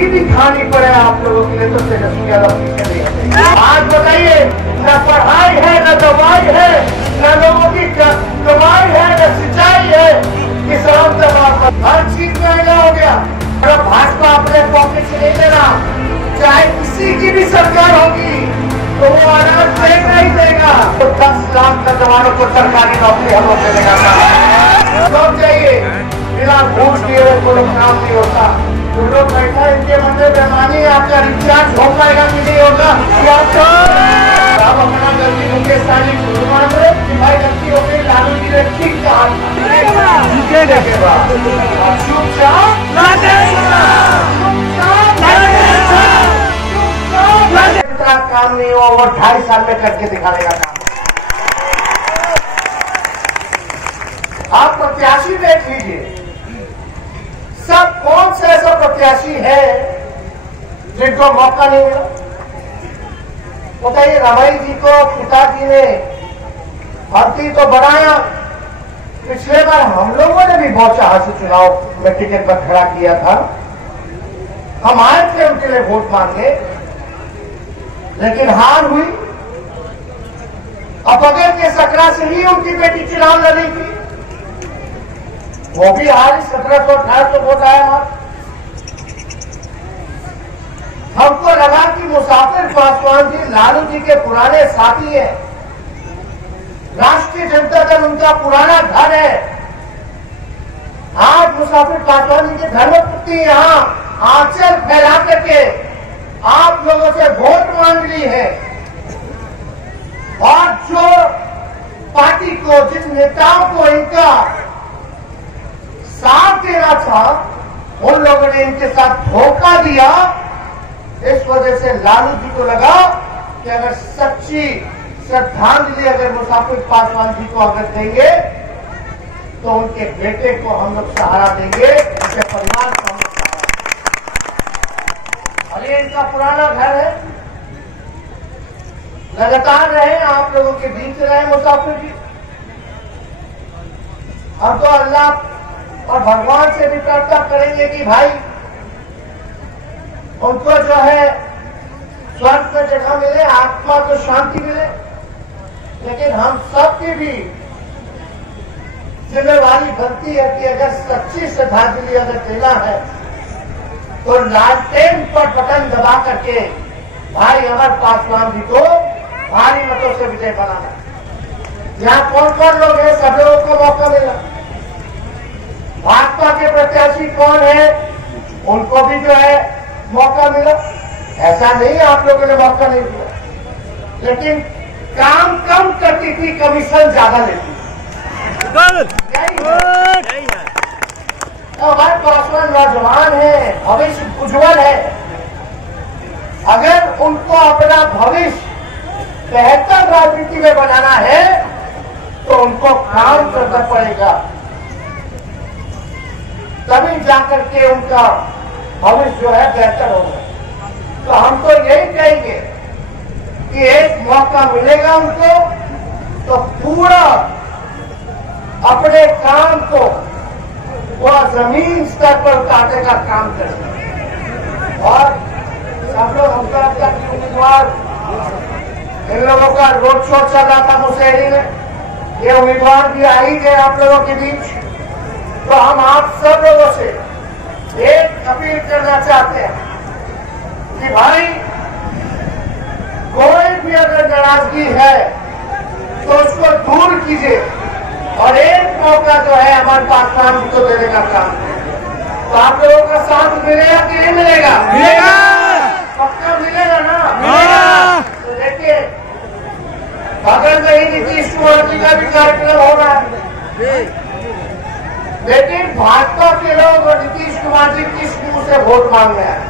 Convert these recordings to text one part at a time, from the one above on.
रोटी भी खानी पड़े आप लोगों के लिए तो तेजस्वी यादव पीछे नहीं हटेंगे। आज बताइए, न पढ़ाई है, न दवाई है, न लोगों की कमाई है, न सिंचाई है, किसान दबाव पर हर चीज महंगा हो गया। अगर भाजपा अपने पॉकेट से नहीं देना, चाहे किसी की भी सरकार होगी तो वो अनाज देगा ही देगा। तो 10 लाख नौजवानों को सरकारी नौकरी हम लोग देने का काम लोग चाहिए। बिना घूस दिए हुए कोई काम नहीं होता। जो लोग बैठा इनके मन में बेमानी, आपका रिचार्ज हो पाएगा कि नहीं होगा, आप अपना गलती मुकेश सहनी को मान रहे कि भाई गलती हो गई, लालू जी ने ठीक कहा काम नहीं हुआ वो 2.5 साल में करके दिखाने का काम। आप प्रत्याशी देख लीजिए, सब कौन से ऐसा प्रत्याशी है जिनको मौका नहीं मिला। बताइए, रवई जी को पिताजी ने भर्ती तो बनाया, पिछले बार हम लोगों ने भी बहुत चाह से चुनाव में टिकट पर खड़ा किया था, हम आए थे उनके लिए वोट मांगने, लेकिन हार हुई। अपगर के सकरा से ही उनकी बेटी चुनाव लड़ी थी, वो भी हारी, 1700-1800 वोट आया मात्र। हमको लगा कि मुसाफिर पासवान जी लालू जी के पुराने साथी हैं, राष्ट्रीय जनता दल उनका पुराना घर है। आज मुसाफिर पासवान जी की धर्मपत्नी यहाँ आंचल फैला करके आप लोगों से वोट मांग ली है, और जो पार्टी को, जिन नेताओं को इनका साथ देना था, उन लोगों ने इनके साथ धोखा दिया। इस वजह से लालू जी को लगा कि अगर सच्ची श्रद्धांजलि अगर मुसाफिर पासवान जी को अगर देंगे तो उनके बेटे को हम लोग सहारा देंगे, उनके परिवार को हम लोग सहारा देंगे। और ये इनका पुराना घर है, लगातार रहे आप लोगों के बीच रहे मुसाफिर जी। हम तो अल्लाह और भगवान से भी प्रार्थना करेंगे कि भाई उनको जो है स्वर्ग में जगह मिले, आत्मा को शांति मिले। लेकिन हम सबकी भी जिम्मेवारी बनती है कि अगर सच्ची श्रद्धांजलि अगर देना है तो लालटेन पर बटन दबा करके भाई अमर पासवान जी को भारी मतों से विजय बनाना। यहाँ कौन कौन लोग हैं, सब लोगों को मौका मिला। भाजपा के प्रत्याशी कौन है, उनको भी जो है मौका मिला। ऐसा नहीं आप लोगों ने मौका नहीं दिया, लेकिन काम कम करती थी, कमीशन ज्यादा लेती। तो हमारे पासवान नौजवान है, भविष्य उज्जवल है। अगर उनको अपना भविष्य बेहतर राजनीति में बनाना है तो उनको काम करना पड़ेगा, तभी जाकर के उनका भविष्य जो है बेहतर होगा। तो हम तो यही कहेंगे कि एक मौका मिलेगा उनको तो पूरा अपने काम को वह जमीन स्तर पर उतारने का काम करें। और सब लोग हमका अध्यक्ष उम्मीदवार, इन लोगों का रोड शो चल रहा था मुशहरी में, ये उम्मीदवार भी आ ही गए आप लोगों के बीच। तो हम आप सब लोगों से एक अपील करना चाहते हैं कि भाई कोई भी अगर नाराजगी है तो उसको दूर कीजिए और एक मौका जो है हमारे पासवान को देने का काम करें। तो आप लोगों का साथ मिलेगा कि नहीं मिलेगा? मिलेगा, पक्का मिलेगा ना? मिलेगा। तो देखिए, बगल में ही नीतीश कुमार जी का भी कार्यक्रम हो रहा है, लेकिन भाजपा के लोग और नीतीश कुमार जी किस मुंह से वोट मांग रहे हैं?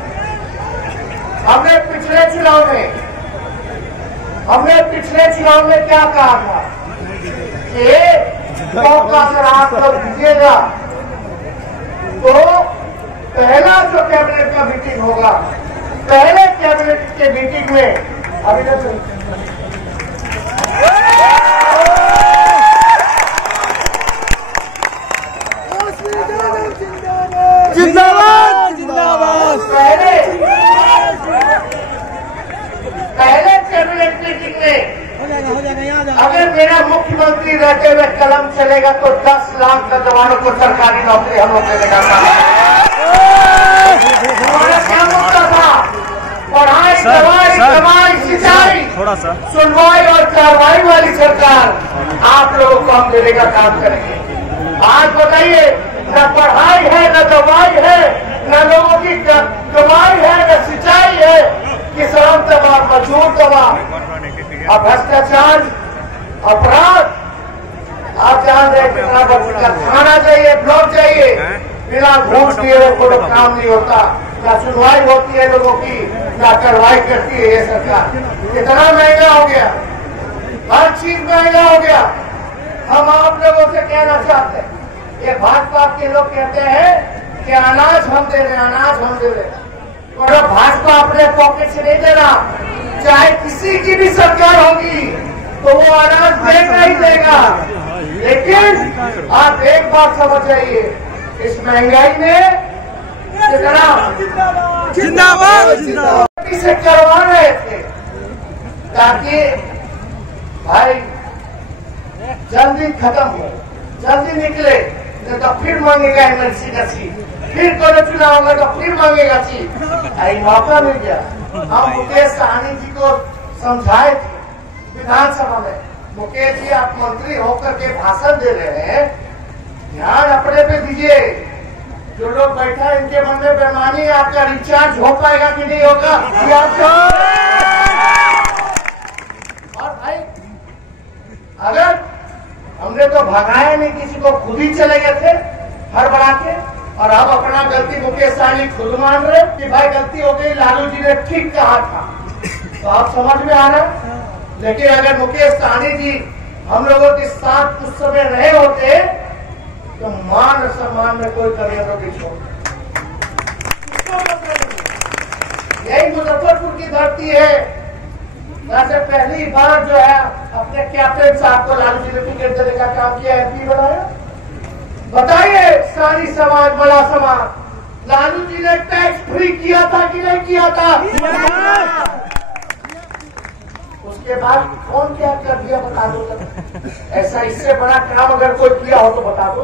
हमने पिछले चुनाव में क्या कहा था कि मौका अगर आप लोग दीजिएगा तो पहला जो कैबिनेट का मीटिंग होगा, पहले कैबिनेट के मीटिंग में अभी जिंदाबाद जिंदाबाद। पहले बनेगा तो 10 लाख नौजवानों को सरकारी नौकरी हम लोग देने का काम। हमारा क्या मुद्दा था? पढ़ाई, दवाई, कमाई, सिंचाई, थोड़ा सा सुनवाई और कार्रवाई वाली सरकार आप लोगों को हम देने का काम करेंगे। आज बताइए, न पढ़ाई है, न दवाई है, न लोगों की कमाई है, न सिंचाई है, किसान तबाह, मजदूर तबाह, और भ्रष्टाचार, अपराध। आप जान रहे कितना बच्चा थाना चाहिए, ब्लॉक चाहिए, बिना घूस दिए वो कोई काम नहीं होता, ना सुनवाई होती है लोगों की, ना कार्रवाई करती है ये सरकार। कितना महंगा हो गया, हर चीज महंगा हो गया। हम आप लोगों से कहना चाहते हैं, ये भाजपा के लोग कहते हैं कि अनाज हम दे रहे, अनाज हम दे रहे, और भाजपा अपने पॉकेट से नहीं दे रहा। चाहे किसी की भी सरकार होगी तो वो अनाज देगा ही देगा। लेकिन आप एक बात समझ जाइए, इस महंगाई में कितना जिंदाबाद से करवा रहे थे ताकि भाई जल्दी खत्म हो, जल्दी निकले, नहीं तो फिर मांगेगा एमएलसी का सीट, फिर कोई चुनाव होगा तो फिर मांगेगा सीट। मौका मिल गया। हम मुकेश सहनी जी को समझाए थे विधानसभा में, मुकेश जी आप मंत्री होकर के भाषण दे रहे हैं, ध्यान अपने पे दीजिए। जो लोग बैठा है इनके मन में बेईमानी है, आपका रिचार्ज हो पाएगा कि नहीं होगा? और भाई अगर हमने तो भगाया नहीं किसी को, खुद ही चले गए थे हड़बड़ा के, और अब अपना गलती मुकेश सहनी खुद मान रहे कि भाई गलती हो गई, लालू जी ने ठीक कहा था, तो आप समझ में आ रहा। लेकिन अगर मुकेश सहनी जी हम लोगों के साथ उस समय रहे होते तो मान सम्मान में कोई कमी हम लोग नहीं छोड़ते। यही मुजफ्फरपुर की धरती है, वैसे पहली बार जो है अपने कैप्टन साहब को लालू जी ने टिकट देने का काम किया, एमपी बनाया। बताइए सारी समाज, बड़ा समाज, लालू जी ने टैक्स फ्री किया था कि नहीं किया था? उसके बाद कौन क्या कर दिया बता दो। ऐसा इससे बड़ा काम अगर कोई किया हो तो बता दो।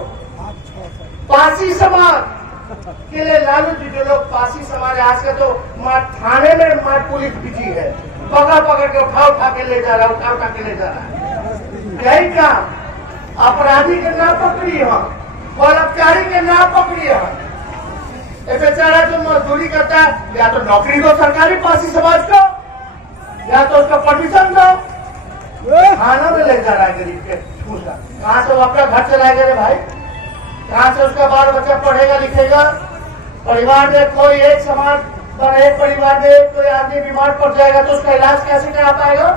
पासी समाज के लिए लालू जी, जो लोग पासी समाज, आज का तो थाने में मार पुलिस बिजी है, पकड़ पकड़ के उठा के ले जा रहा है, उठा के ले जा रहा है। यही काम अपराधी के नाम पकड़ी हम, बलात्कारी के नाम पकड़ी हम। बेचारा जो मजदूरी करता है, या तो नौकरी दो सरकारी पासी समाज को, या तो उसका परमिशन दो। खाना में ले जा रहा है गरीब के पूछा, कहाँ से वो अपना घर चलाएगा रे भाई? कहाँ से उसका बाल बच्चा पढ़ेगा लिखेगा? परिवार में कोई एक समाज पर, एक परिवार में कोई आदमी बीमार पड़ जाएगा तो उसका इलाज कैसे करा पाएगा?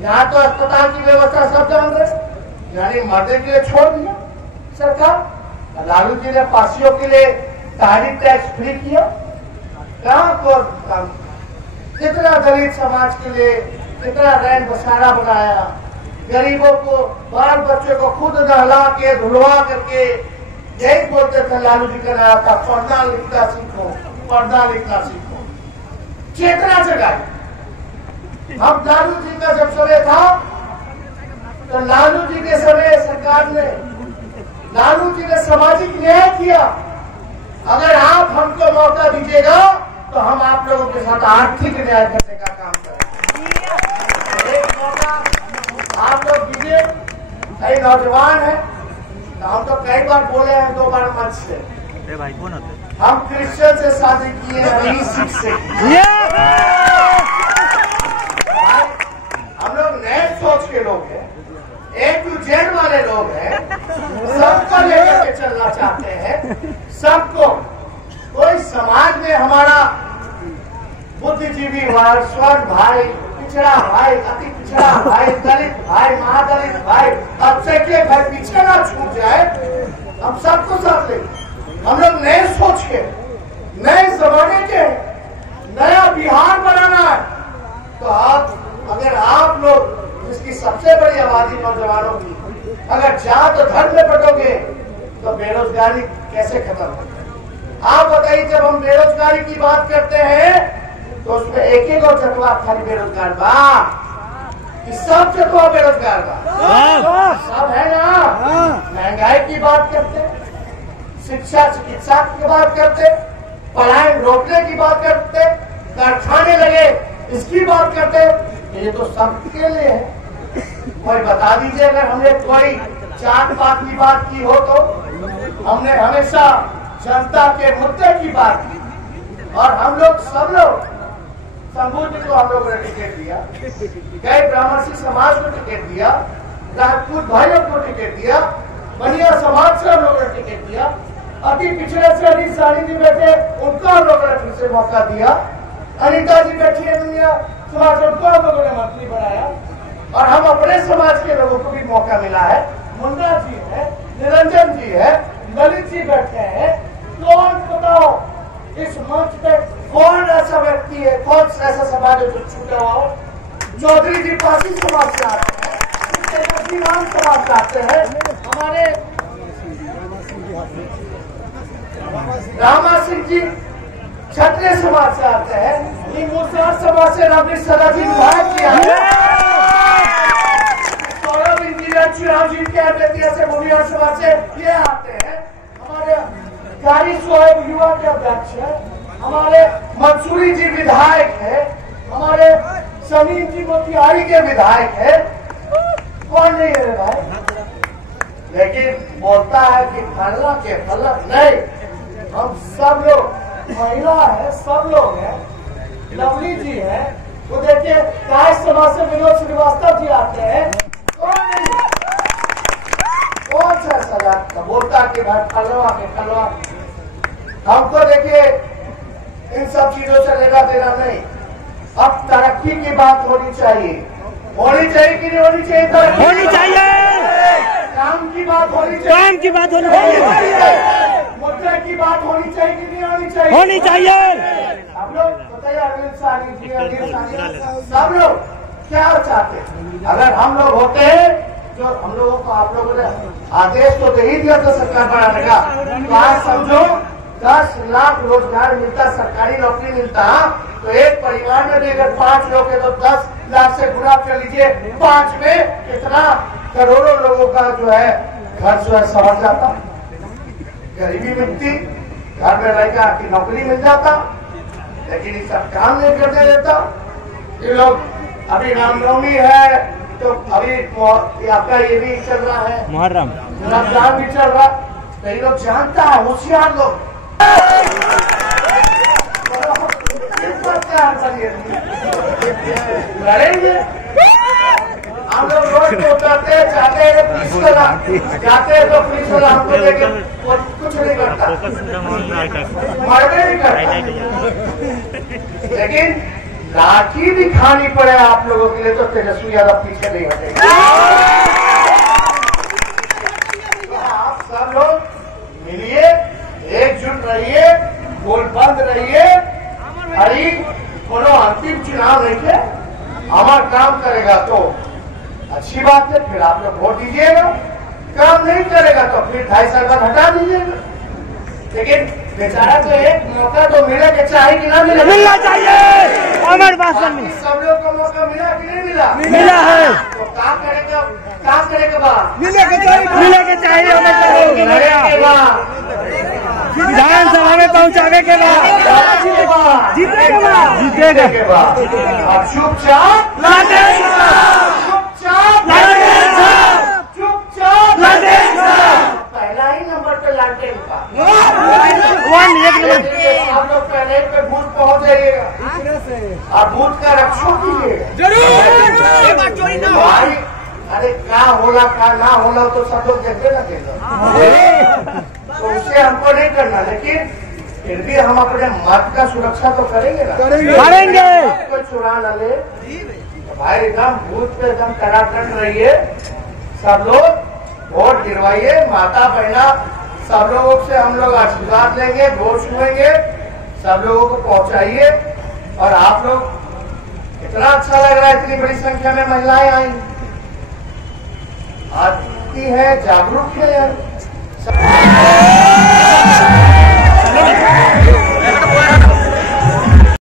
यहाँ तो अस्पताल की व्यवस्था सब जान रहे, यानी मरने के लिए छोड़ दिया सरकार। लालू जी ने पासियों के लिए तारीफ टैक्स फ्री किया, कहाँ को काम? कितना दलित समाज के लिए कितना रैन बसारा बनाया, गरीबों को, बाल बच्चों को खुद नहला के धुलवा करके। यही बोलते थे लालू जी का नारा था, पढ़ना लिखना सीखो, पढ़ना लिखना सीखो। चेतना जगाई। हम लालू जी का जब समय था तो लालू जी के समय सरकार ने, लालू जी ने सामाजिक न्याय किया। अगर आप हमको मौका दीजिएगा तो हम आप लोगों के साथ आर्थिक न्याय करने का काम करेंगे। एक मौका आप लोग दीजिए, कई नौजवान है, हम तो कई बार बोले हैं, 2 बार मंच से, भाई कौन होते? हम क्रिश्चियन से शादी किए हैं, सिख से। हम लोग नए सोच के लोग हैं, A to Z वाले लोग हैं, सबको लेकर के चलना चाहते हैं, सबको। कोई समाज में हमारा बुद्धिजीवी भाई, स्वर्ण भाई, पिछड़ा भाई, अति पिछड़ा भाई, दलित भाई, महादलित भाई, अल्पसंख्यक भाई पीछे ना छूट जाए, हम सबको साथ लेंगे। हम लोग नए सोच के, नए जमाने के, नया बिहार बनाना है। तो अगर आप लोग, जिसकी सबसे बड़ी आबादी नौजवानों की, अगर जात और धर्म में बटोगे तो बेरोजगारी कैसे खत्म होगी? आप बताइए, जब हम बेरोजगारी की बात करते हैं तो उसमें एक और चटवा खाली बेरोजगार बा, कि सब चतुआ बेरोजगार का सब है ना। महंगाई की बात करते, शिक्षा चिकित्सा की बात करते, पलायन रोकने की बात करते, कारखाने लगे इसकी बात करते। ये तो सबके लिए है। कोई बता दीजिए अगर हमने कोई जात पात की बात की हो तो। हमने हमेशा जनता के मुद्दे की बात की और हम लोग सब लोग शंभू जी को हम लोगों ने टिकट दिया, कई ब्राह्मण समाज को टिकट दिया, राजपूत भाइयों को टिकट दिया, बनिया समाज से हम लोगों ने टिकट दिया, अति पिछड़े से अनिल साड़ी जी बैठे उनको हम लोगों ने फिर से मौका दिया, अनिता जी बैठी है दुनिया समाज उनको हम लोगों ने मंत्री बनाया और हम अपने समाज के लोगों को भी मौका मिला है। मुन्ना जी है, निरंजन जी है, ललित जी बैठे हैं। कौन बताओ इस मंच पे कौन ऐसा व्यक्ति है, कौन ऐसा समाज है जो छूटा हुआ हो? चौधरी जी पासी समाज से आते हैं, राम समाज से आते हैं, हमारे रामा सिंह जी क्षत्रिय समाज से आते हैं, मुसलमान समाज से रवि सदा जी विधायक किया है, सौरभ इंजीनियर चुनाव जीत के बेतिया से मुनिया समाज से ये आते हैं, हमारे कारी सोहेब युवा के अध्यक्ष है, हमारे मंसूरी जी विधायक है, हमारे समीम जी मोतिहारी के विधायक है। कौन नहीं है भाई? लेकिन बोलता है कि फलना के फलक नहीं। हम सब लोग महिला है, सब लोग हैं, लवली जी है, वो देखिए काय समाज से विनोद श्रीवास्तव जी आते हैं। कौन नहीं? कौन सा सजा बोलता कि भाई फलवा के फलवा। हमको देखिए इन सब चीजों से लेना देना नहीं। अब तरक्की की बात होनी चाहिए, होनी चाहिए कि नहीं होनी चाहिए? तरक्की होनी चाहिए। काम की बात होनी चाहिए, काम की बात होनी चाहिए, मुद्दे की बात होनी चाहिए कि नहीं होनी चाहिए? होनी चाहिए। हम लोग बताइए, अरविंद साहनी जी, सब लोग क्या चाहते हैं? अगर हम लोग होते हैं जो हम लोगों को आप लोगों ने आदेश तो दे ही दिया था सरकार बनाने का, तो आज समझो 10 लाख रोजगार मिलता, सरकारी नौकरी मिलता, तो एक परिवार में भी अगर 5 लोग है तो 10 लाख से गुणा कर लीजिए, 5 में कितना करोड़ों लोगों का जो है घर जो है संवर जाता, गरीबी मिटती, घर में रहकर की नौकरी मिल जाता। लेकिन ये सब काम नहीं करने देता। ये लोग अभी रामनवमी है तो अभी आपका ये भी चल रहा है, मुहर्रम रमजान भी चल रहा, तो ये लोग जानता है, होशियार लोग लड़ेंगे। हम लोग रोड पे उतरते जाते हैं, पुलिस वाला जाते हैं तो पुलिस वाला हमको देखे कुछ नहीं करता, मरने नहीं करता। लेकिन लाठी भी खानी पड़े आप लोगों के लिए तो तेजस्वी यादव पीछे नहीं हटेंगे। तो आप सब लोग मिलिए, एकजुट रहिए, गोलबंद रहिए। अरे कोनो अंतिम चुनाव नहीं है, हमारा काम करेगा तो अच्छी बात है, फिर आप लोग वोट दीजिएगा, काम नहीं करेगा तो फिर 2.5 साल बाद हटा दीजिएगा। लेकिन बेचारा तो एक मौका तो मिले के चाहिए कि ना मिले? मिलना चाहिए। हमारे पास सब लोग को मौका मिला कि नहीं मिला? मिला है। तो क्या करेगा बाद मिले के चाहिए विधानसभा में पहुँचावे के बाद जीते के बाद और चुपचाप पहला ही नंबर पे लालटेन का आप लोग पहले पे बूथ पहुँच जाइएगा और बूथ का रक्षण कीजिएगा जरूर। अरे क्या होला क्या ना होला तो सब लोग देखने लगेगा, तो उसे हमको नहीं करना। लेकिन फिर भी हम अपने मत का सुरक्षा तो करेंगे ना, करेंगे। कोई चुरा न ले तो भाई एकदम बूथ पे एकदम कराखंड रहिए। सब लोग वोट गिरवाइए, माता बहना सब लोगों से हम लोग आशीर्वाद लेंगे, वोट छुएंगे, सब लोगों को पहुंचाइए। और आप लोग इतना अच्छा लग रहा है, इतनी बड़ी संख्या में महिलाएं आई आती है, जागरूक है।